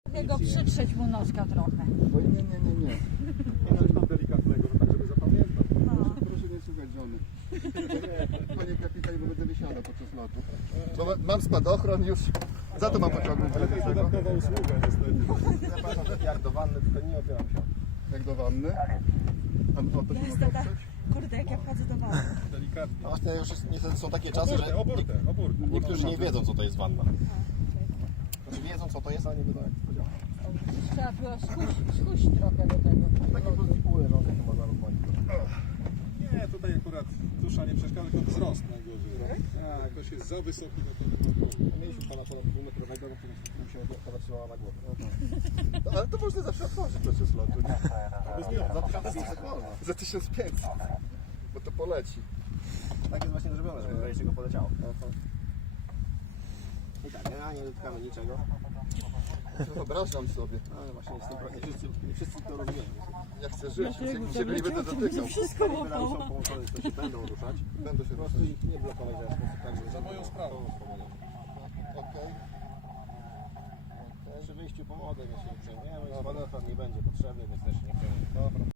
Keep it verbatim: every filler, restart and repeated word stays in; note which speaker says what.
Speaker 1: Jego przytrzeć mu noska trochę.
Speaker 2: Oj, nie, nie, nie, nie.
Speaker 3: Nie coś tam delikatnego, no tak żeby zapamiętał.
Speaker 1: No.
Speaker 2: Proszę, proszę nie słuchać żony. Panie kapitanie, bo będę wysiadał podczas lotu. Bo ma- mam spadochron już. Za to mam pociągnąć
Speaker 3: Ale to jest
Speaker 2: tego.
Speaker 3: dodatkowa usługa niestety.
Speaker 4: Zapraszam jak do wanny, tylko nie opieram się.
Speaker 2: Jak do wanny. A o to się
Speaker 1: Jest
Speaker 2: mogę
Speaker 1: tak,
Speaker 2: oprzeć?
Speaker 1: kurde, jak ja wchodzę do wody.
Speaker 3: Delikatnie.
Speaker 4: No właśnie już jest, niestety są takie czasy,
Speaker 3: Oburtę,
Speaker 4: że
Speaker 3: oburtę, oburtę.
Speaker 4: niektórzy nie wiedzą, co to jest wanna. Znaczy wiedzą, co to jest, ale nie wiedzą, jak to działa.
Speaker 1: Trzeba było skuść, skuść trochę do tego.
Speaker 4: Takie krótkie pół leżące to można rozwalić.
Speaker 3: Nie, tutaj akurat tusza nie przeszkadza, tylko wzrost najgorzej. A, jak ktoś jest za wysoki, no to nie ma problemu.
Speaker 4: Mieliśmy pana ponad półmetrowego, no to musimy podatrzymała na głowę.
Speaker 2: No, ale to można zawsze otworzyć podczas lotu, nie?
Speaker 4: Za tysiąc pięćset można.
Speaker 2: Za tysiąc pięćset. Bo to poleci.
Speaker 4: Tak jest właśnie zrobione, żeby wreszcie go poleciało. I tak, ja nie dotykamy niczego.
Speaker 2: Wyobrażam sobie.
Speaker 4: Ale właśnie jest nie wszyscy, nie wszyscy to rozumieją.
Speaker 2: Ja chcę żyć, jak się nie będę dotykał.
Speaker 1: Wszystko
Speaker 4: Pedale
Speaker 1: łapało.
Speaker 4: są połączone, to się będą ruszać.
Speaker 2: Będę się
Speaker 4: Po prostu
Speaker 2: ruszać.
Speaker 4: ich nie blokować w ten sposób, tak żeby
Speaker 3: Za moją sprawą.
Speaker 2: Okej.
Speaker 4: Przy wyjściu pomogę, my się nie przejmujemy. Spadochron nie będzie potrzebny, więc też nie przejmujemy.
Speaker 3: Dobra.